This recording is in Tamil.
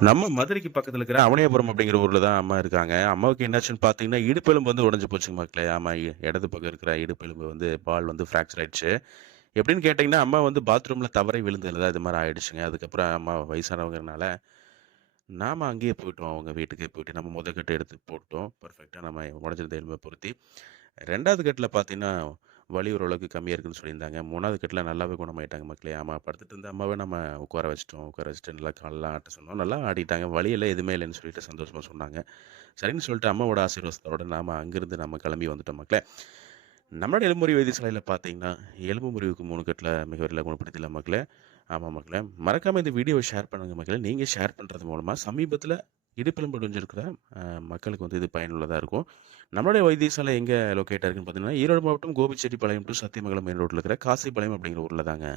நம்ம மதுரைக்கு பக்கத்துல இருக்கிற அவனியாபுரம் அப்படிங்கிற ஊர்ல தான் அம்மா இருக்காங்க. அம்மாவுக்கு என்னாச்சுன்னு பார்த்தீங்கன்னா, இடுப்பெலும்பு வந்து உடைஞ்சு போச்சுங்க மக்களே. ஆமா, இடது பக்கம் இருக்கிற இடுப்பெலும்பு வந்து பால் வந்து ஃப்ராக்சர் ஆயிடுச்சு. எப்படின்னு கேட்டீங்கன்னா, அம்மா வந்து பாத்ரூம்ல தவறி விழுந்ததுல தான் இது மாரி ஆயிடுச்சுங்க. அதுக்கப்புறம் அம்மா வயசானவங்கறனால, நாம அங்கேயே போயிட்டோம். அவங்க வீட்டுக்கே போயிட்டு நம்ம மொத கட்டு எடுத்து போட்டோம். பெர்ஃபெக்ட்டா நம்ம உடைஞ்சிருந்த எலும்ப பொருத்தி. 2வது கட்டுல பார்த்தீங்கன்னா, வலி ஓரளவுக்கு கம்மியா இருக்குன்னு சொல்லியிருந்தாங்க. 3வது கட்டுல நல்லாவே குணமாயிட்டாங்க மக்களே. ஆமா, படுத்துட்டு இருந்த அம்மாவ நம்ம உட்கார வச்சுட்டோம். உட்கார வச்சுட்டு நல்லா கால்லாம் ஆட்ட சொன்னோம். நல்லா ஆடிட்டாங்க. வலி எல்லாம் எதுவுமே இல்லைன்னு சொல்லிட்டு சந்தோஷமா சொன்னாங்க. சரின்னு சொல்லிட்டு அம்மாவோட ஆசீர்வாதத்தோட நாம அங்கிருந்து நம்ம கிளம்பி வந்துட்டோம் மக்களே. நம்மளோட எலும்பு முறிவு வைத்தியசாலையில பார்த்தீங்கன்னா, எலும்பு முறிவுக்கு 3 கட்டுல மிக விரைவில குணப்படுத்திடலாம் மக்களே. ஆமா மக்களே. மறக்காம இந்த வீடியோவ ஷேர் பண்ணுங்க மக்களே. நீங்க ஷேர் பண்றது மூலமா சமீபத்தில இடுப்பெலும்பு ஒடிஞ்சிருக்கிற மக்களுக்கு வந்து இது பயனுள்ளதா இருக்கும். நம்மளுடைய வைத்தியசாலை எங்க லொக்கேட் ஆயிருக்குன்னு பார்த்தீங்கன்னா, ஈரோடு மாவட்டம் கோபிச்செட்டிப்பாளையம் டூ சத்தியமங்கலம் மெயின் ரோட்ல இருக்கிற காசிபாளையம் அப்படிங்கிற ஊர்ல தாங்க.